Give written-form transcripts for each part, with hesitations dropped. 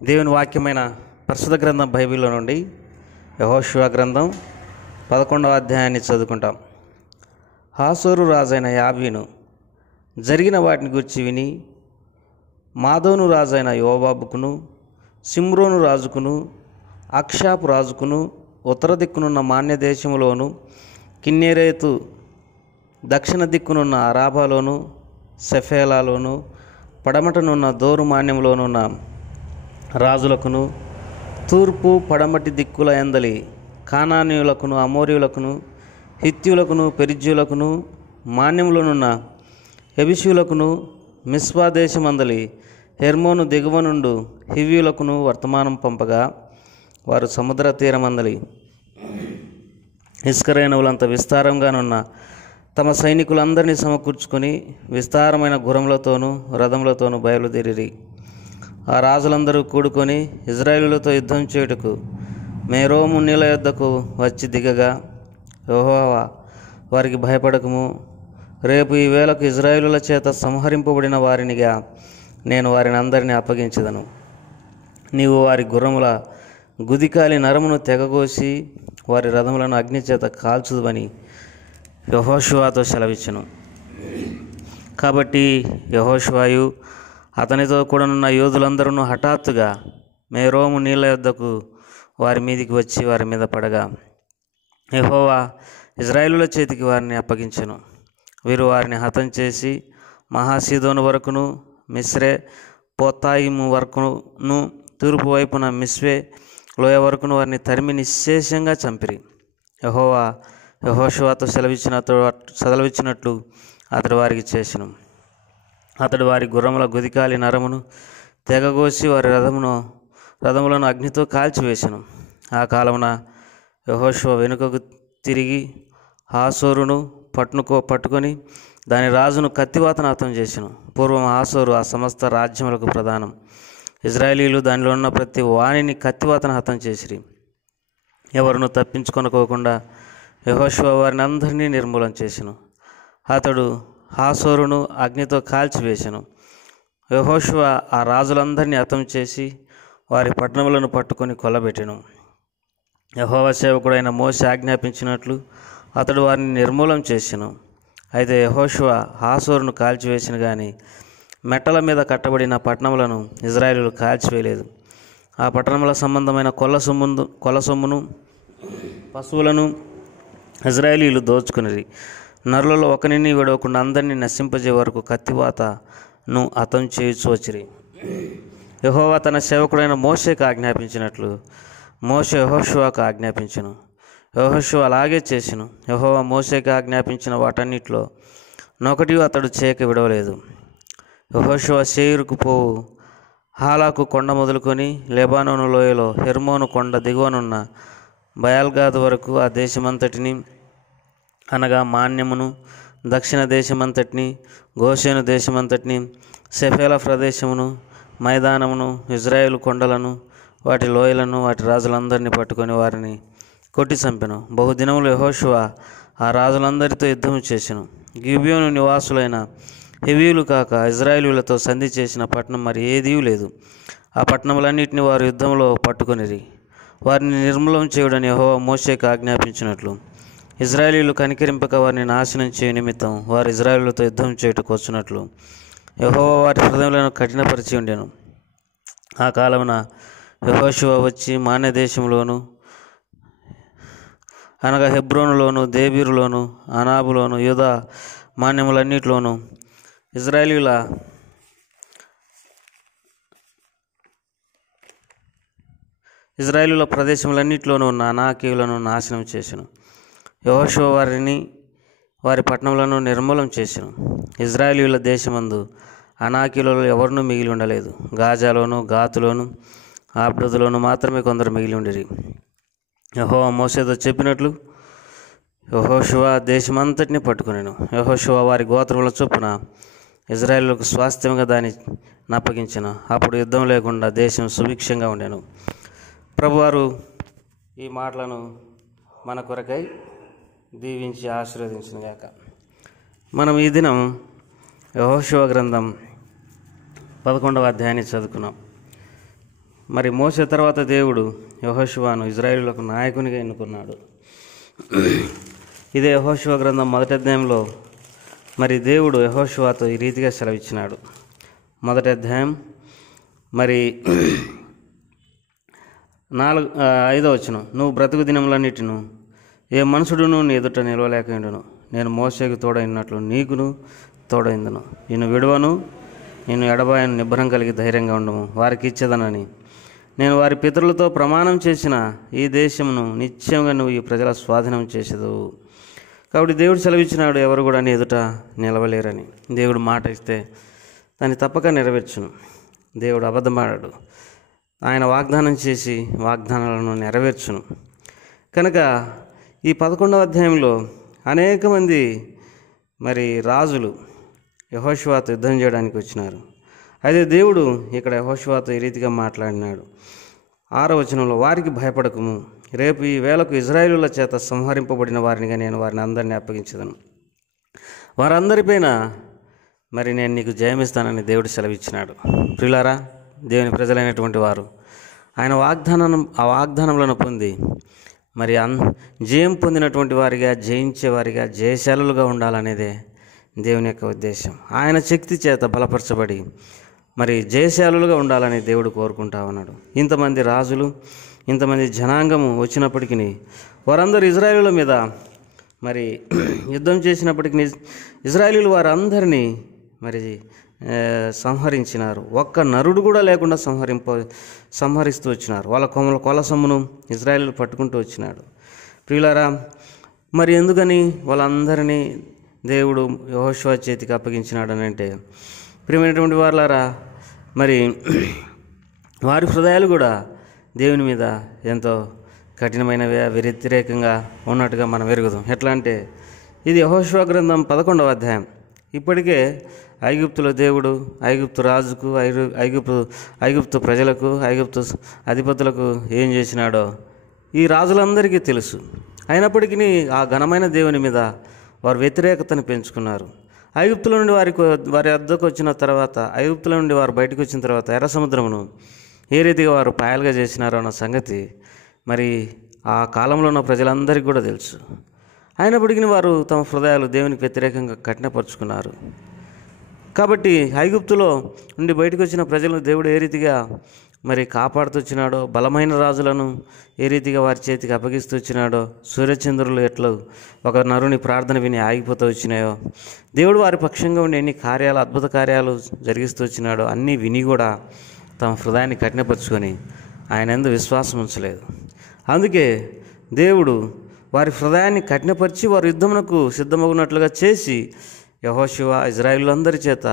దేవుని వాక్యమైన పరిశుద్ధ గ్రంథం బైబిల్లో నుండి యెహోషువ గ్రంథం 11వ అధ్యాయాన్ని చదువుకుంటాం. హాసోరు రాజైన యాబీను జరిగిన వాటిని గురించి విని మాదోను రాజైన యోబాబుకును, సిమ్రోను రాజుకును, అక్షాపు రాజుకును, ఉత్తర దిక్కునున్న మాన్య దేశములోను, కిన్నెరేతు దక్షిణ దిక్కునున్న అరాబాలోను, సెఫేలాలోను, పడమటనున్న దోరు మాన్యంలోనున్న రాజులకును, తూర్పు పడమటి దిక్కుల యందలి కానానీయులకును, అమోరీయులకును, హిత్యులకును, పెరిజ్యులకును, మాన్యంలోనున్న యెబూసీయులకును, మిస్పా దేశమందలి హెర్మోను దిగువ నుండు హివ్యులకును వర్తమానం పంపగా, వారు సముద్ర తీరమందలి ఇస్కరేణువులంత విస్తారంగానున్న తమ సైనికులందరినీ సమకూర్చుకొని విస్తారమైన గుర్రములతోనూ రథములతోనూ బయలుదేరిరి. ఆ రాజులందరూ కూడుకొని ఇజ్రాయేలులతో యుద్ధం చేయుటకు మేరోము నీళ్ళ యొద్దకు వచ్చి దిగగా, యెహోవా వారికి భయపడకము, రేపు ఈ వేళకు ఇజ్రాయేలుల చేత సంహరింపబడిన వారినిగా నేను వారిని అందరినీ అప్పగించెదను. నీవు వారి గుర్రముల గుదికాలి నరమును తెగగోసి వారి రథములను అగ్ని చేత కాల్చుదువని యెహోషువతో సెలవిచ్చెను. కాబట్టి యెహోషువయు అతనితో కూడానున్న యోధులందరూ హఠాత్తుగా మేరోము నీళ్ళ యొద్దకు వారి మీదికి వచ్చి వారి మీద పడగా, యెహోవా ఇజ్రాయేలుల చేతికి వారిని అప్పగించెను. వీరు వారిని హతం చేసి మహాసీదోను వరకును, మిస్రే పోతాయిము వరకును, తూర్పు వైపున మిస్వే లోయ వరకును వారిని తరిమి నిశ్శేషంగా చంపిరి. యెహోవా యెహోషువతో సెలవిచ్చినట్లు అతడు వారికి చేసెను. అతడు వారి గుర్రముల గుదికాలి నరమును తెగగోసి వారి రథములను అగ్నితో కాల్చివేసెను. ఆ కాలమున యెహోషువ వెనుకకు తిరిగి హాసోరును పట్టుకొని దాని రాజును కత్తివాతన హతం చేసెను. పూర్వం హాసోరు ఆ సమస్త రాజ్యములకు ప్రధానం. ఇజ్రాయేలీలు దానిలో ఉన్న ప్రతి వాణిని కత్తివాతన హతం చేసిరి. ఎవరును తప్పించుకొనుకోకుండా యెహోషువ వారిని అందరినీ నిర్మూలన చేసెను. అతడు హాసోరును అగ్నితో కాల్చివేసెను. యెహోషువ ఆ రాజులందరినీ హతం చేసి వారి పట్టణములను పట్టుకొని కొల్లబెట్టెను. యెహోవా సేవకుడైన మోషే ఆజ్ఞాపించినట్లు అతడు వారిని నిర్మూలం చేసెను. అయితే యెహోషువ హాసోరును కాల్చివేసిన గాని మెట్టల మీద కట్టబడిన పట్టణములను ఇజ్రాయేలీలు కాల్చివేయలేదు. ఆ పట్టణముల సంబంధమైన కొల్ల సొమ్మును పశువులను ఇజ్రాయేలీలు దోచుకునిరి. నరులలో ఒకరిని విడవకుండా అందరినీ నశింపజే వరకు కత్తివాతను హతం చేయుచు వచ్చిరి. యెహోవా తన సేవకుడైన మోషేకు ఆజ్ఞాపించినట్లు మోషే యెహోషువకు ఆజ్ఞాపించెను. యెహోషువ అలాగే చేసెను. యెహోవా మోషేకు ఆజ్ఞాపించిన వాటన్నిటిలో నొకటి అతడు చేయక విడవలేదు. యెహోషువ శేయీరుకు పోవు హాలాకు కొండ మొదలుకొని లెబానోను లోయలో హెర్మోను కొండ దిగువనున్న బయల్గాదు వరకు ఆ దేశమంతటిని, అనగా మాన్యమును, దక్షిణ దేశమంతటిని, గోషేను దేశమంతటిని, సెఫేలా ప్రదేశమును, మైదానమును, ఇజ్రాయేలు కొండలను, వాటి లోయలను, వాటి రాజులందరినీ పట్టుకొని వారిని కొట్టి చంపెను. బహుదినములు యెహోషువ ఆ రాజులందరితో యుద్ధము చేసెను. గిబియోను నివాసులైన హివ్వీయులు కాక ఇజ్రాయేలీలతో సంధి చేసిన పట్టణం మరి ఏదీ లేదు. ఆ పట్టణములన్నిటిని వారు యుద్ధంలో పట్టుకొనిరి. వారిని నిర్మూలం చేయుడని యెహోవా మోషేకు ఆజ్ఞాపించినట్లు ఇజ్రాయేలీలు కనికరింపక వారిని నాశనం చేయు నిమిత్తం వారు ఇజ్రాయేలులతో యుద్ధం చేయుటకు వచ్చినట్లు యెహోవా వారి హృదయములను కఠినపరిచి ఉండెను. ఆ కాలమున యెహోషువ వచ్చి మాన్య దేశంలోను, అనగా హెబ్రోనులోను, దేబీరులోను, అనాబులోను, యూదా మాన్యములన్నిటిలోను ఇజ్రాయేలుల ప్రదేశములన్నిటిలోనూ ఉన్న అనాకీయులను నాశనం చేసెను. యెహోషువ వారి పట్టణములను నిర్మూలం చేసెను. ఇజ్రాయేలీయుల దేశమందు అనాకీయులలో ఎవరునూ మిగిలి ఉండలేదు. గాజాలోను, గాతులోను, ఆబ్దోదులోను మాత్రమే కొందరు మిగిలి ఉండిరి. యెహోవా మోషేతో చెప్పినట్లు యెహోషువ దేశమంతటిని పట్టుకొనెను. యెహోషువ వారి గోత్రముల చొప్పున ఇజ్రాయేలులకు స్వాస్థ్యంగా దాన్ని అప్పగించెను. అప్పుడు యుద్ధం లేకుండా దేశం సుభిక్షంగా ఉండెను. ప్రభువారు ఈ మాటలను మన కొరకై దీవించి ఆశీర్వదించును గాక. మనం ఈ దినం యెహోషువ గ్రంథం 11వ అధ్యాయాన్ని చదువుకున్నాం. మరి మోసే తర్వాత దేవుడు యెహోషువను ఇశ్రాయేలులకు నాయకునిగా ఎన్నుకున్నాడు. ఇదే యెహోషువ గ్రంథం 1వ అధ్యాయంలో మరి దేవుడు యెహోషువతో ఈ రీతిగా సెలవిచ్చినాడు. 1వ అధ్యాయం మరి 5వ వచనం, నువ్వు బ్రతుకు దినములన్నిటిను ఏ మనుషుడును నీ ఎదుట నిలవలేకుండును. నేను మోసేకు తోడైనట్లు నీకును తోడైందును. నిన్ను విడువను, నేను ఎడబాయను. నిబ్బరం కలిగి ధైర్యంగా ఉండము, వారికి ఇచ్చేదనని నేను వారి పితరులతో ప్రమాణం చేసిన ఈ దేశమును నిశ్చయంగా నువ్వు ఈ ప్రజల స్వాధీనం చేసేదవు. కాబట్టి దేవుడు సెలవిచ్చినాడు, ఎవరు కూడా నీ ఎదుట నిలవలేరని. దేవుడు మాట ఇస్తే దాన్ని తప్పక నెరవేర్చును. దేవుడు అబద్ధమాడాడు. ఆయన వాగ్దానం చేసి వాగ్దానాలను నెరవేర్చును. కనుక ఈ 11వ అధ్యాయంలో అనేక మంది మరి రాజులు యెహోషువతో యుద్ధం చేయడానికి వచ్చినారు. అయితే దేవుడు ఇక్కడ యెహోషువతో ఈ రీతిగా మాట్లాడినాడు. 6వ వచనంలో, వారికి భయపడకుము, రేపు ఈ వేళకు ఇశ్రాయేలుల చేత సంహరింపబడిన వారినిగా నేను వారిని అందరినీ అప్పగించదను. వారందరిపైన మరి నేను నీకు జయమిస్తానని దేవుడు సెలవిచ్చినాడు. ప్రియులారా, దేవుని ప్రజలైనటువంటి వారు ఆయన వాగ్దానములను పొంది మరి జయం పొందినటువంటి వారిగా, జయించే వారిగా, జయశాలులుగా ఉండాలనేదే దేవుని యొక్క ఉద్దేశం. ఆయన శక్తి చేత బలపరచబడి మరి జయశాలులుగా ఉండాలని దేవుడు కోరుకుంటా ఉన్నాడు. ఇంతమంది రాజులు, ఇంతమంది జనాంగము వచ్చినప్పటికీ వారందరూ ఇశ్రాయేలుల మీద మరి యుద్ధం చేసినప్పటికీ ఇశ్రాయేలీయులు వారందరినీ మరి సంహరించినారు. ఒక్క నరుడు కూడా లేకుండా సంహరిస్తూ వచ్చినారు. వాళ్ళ కొల సొమ్మును ఇశ్రాయేలీయులు పట్టుకుంటూ వచ్చినాడు. ప్రియులారా, మరి ఎందుకని వాళ్ళందరినీ దేవుడు యెహోషువ చేతికి అప్పగించినాడు అని అంటే, ప్రియమైనటువంటి వారులారా, మరి వారి హృదయాలు కూడా దేవుని మీద ఎంతో కఠినమైనవి, వ్యతిరేకంగా ఉన్నట్టుగా మనం ఎరుగుదాం. ఎట్లా అంటే, ఇది యెహోషువ గ్రంథం 11వ అధ్యాయం. ఇప్పటికే ఐగుప్తులో దేవుడు ఐగుప్తు రాజుకు, ఐగుప్తు ప్రజలకు, ఐగుప్తు అధిపతులకు ఏం చేసినాడో ఈ రాజులందరికీ తెలుసు. అయినప్పటికీ ఆ ఘనమైన దేవుని మీద వారు వ్యతిరేకతను పెంచుకున్నారు. ఐగుప్తుల నుండి వారి వద్దకు వచ్చిన తర్వాత, ఐగుప్తుల నుండి వారు బయటకు వచ్చిన తర్వాత ఎర్ర సముద్రమును ఏ రీతిగా వారు పాయలుగా చేసినారో అన్న సంగతి మరి ఆ కాలంలో ఉన్న ప్రజలందరికీ కూడా తెలుసు. అయినప్పటికీ వారు తమ హృదయాలు దేవునికి వ్యతిరేకంగా కఠినపరుచుకున్నారు. కాబట్టి ఐగుప్తులో నుండి బయటకు వచ్చిన ప్రజలను దేవుడు ఏ రీతిగా మరి కాపాడుతూ వచ్చినాడో, బలమైన రాజులను ఏ రీతిగా వారి చేతికి అప్పగిస్తూ వచ్చినాడో, సూర్యచంద్రులు ఎట్లు ఒక నరుని ప్రార్థన విని ఆగిపోతూ వచ్చినాయో, దేవుడు వారి పక్షంగా ఉండి ఎన్ని కార్యాలు, అద్భుత కార్యాలు జరిగిస్తూ వచ్చినాడో అన్నీ విని కూడా తమ హృదయాన్ని కఠినపరుచుకొని ఆయన యందు విశ్వాసం ఉంచలేదు. అందుకే దేవుడు వారి హృదయాన్ని కఠినపరిచి వారి యుద్ధమునకు సిద్ధమగునట్లుగా చేసి యెహోషువ ఇశ్రాయేలులందరి చేత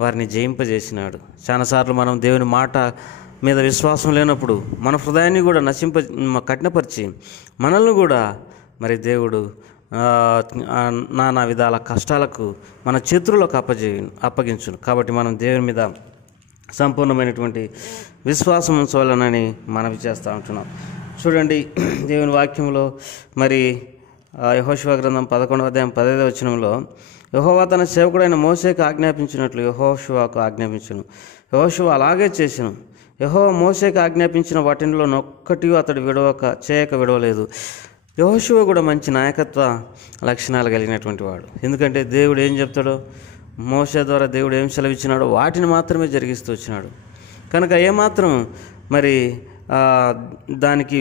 వారిని జయింపజేసినాడు. చాలాసార్లు మనం దేవుని మాట మీద విశ్వాసం లేనప్పుడు మన హృదయాన్ని కూడా కఠినపరిచి మనల్ని కూడా మరి దేవుడు నానా విధాల కష్టాలకు మన చేతులకు అప్పగించును. కాబట్టి మనం దేవుని మీద సంపూర్ణమైనటువంటి విశ్వాసం ఉంచవాలనని మనవి చేస్తూ ఉంటున్నాం. చూడండి, దేవుని వాక్యంలో మరి యెహోషువ గ్రంథం 11వ అధ్యాయం 15వ వచనంలో, యెహోవా తన సేవకుడైన మోసేకు ఆజ్ఞాపించినట్లు యెహోషువకు ఆజ్ఞాపించును. యెహోషువ అలాగే చేసెను. యెహోవా మోసేకు ఆజ్ఞాపించిన వాటిలో ఒక్కటి అతడు చేయక విడవలేదు. యెహోషువ కూడా మంచి నాయకత్వ లక్షణాలు కలిగినటువంటి వాడు. ఎందుకంటే దేవుడు ఏం చెప్తాడో, మోసే ద్వారా దేవుడు ఏం సెలవిచ్చినాడో వాటిని మాత్రమే జరిగిస్తూ వచ్చినాడు. కనుక ఏమాత్రం మరి దానికి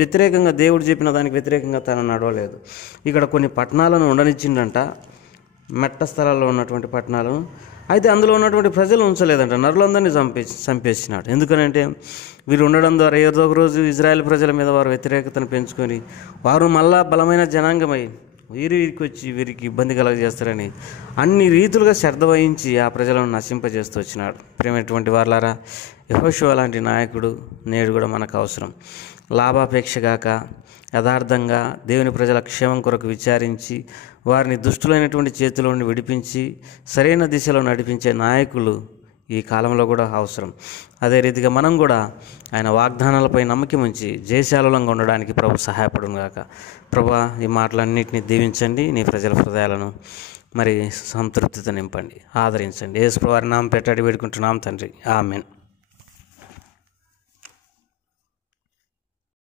వ్యతిరేకంగా, దేవుడు చెప్పిన దానికి వ్యతిరేకంగా తను నడవలేదు. ఇక్కడ కొన్ని పట్టణాలను ఉండనిచ్చిండంట, మెట్ట స్థలాల్లో ఉన్నటువంటి పట్టణాలను. అయితే అందులో ఉన్నటువంటి ప్రజలు ఉంచలేదంట, నరులందరినీ చంపేసినాడు. ఎందుకనంటే వీరు ఉండడం ద్వారా ఏదో ఒక రోజు ఇజ్రాయెల్ ప్రజల మీద వారు వ్యతిరేకతను పెంచుకొని వారు మళ్ళా బలమైన జనాంగమై వీరికి వచ్చి వీరికి ఇబ్బంది కలగజేస్తారని అన్ని రీతులుగా శ్రద్ధ వహించి ఆ ప్రజలను నశింపజేస్తూ వచ్చినాడు. ప్రేమైనటువంటి వారులారా, యెహోషువ లాంటి నాయకుడు నేడు కూడా మనకు అవసరం. లాభాపేక్ష గాక యథార్థంగా దేవుని ప్రజల క్షేమం కొరకు విచారించి వారిని దుష్టులైనటువంటి చేతిలో నుండి విడిపించి సరైన దిశలో నడిపించే నాయకులు ఈ కాలంలో కూడా అవసరం. అదే రీతిగా మనం కూడా ఆయన వాగ్దానాలపై నమ్మకం ఉంచి జయశాలులంగా ఉండడానికి ప్రభు సహాయపడును గాక. ప్రభా, ఈ మాటలన్నింటినీ దీవించండి, నీ ప్రజల హృదయాలను మరి సంతృప్తితో నింపండి, ఆదరించండి. యేసు ప్రభువు వారి నామం పెట్టాడి వేడుకుంటున్నాం తండ్రి, ఆమేన్.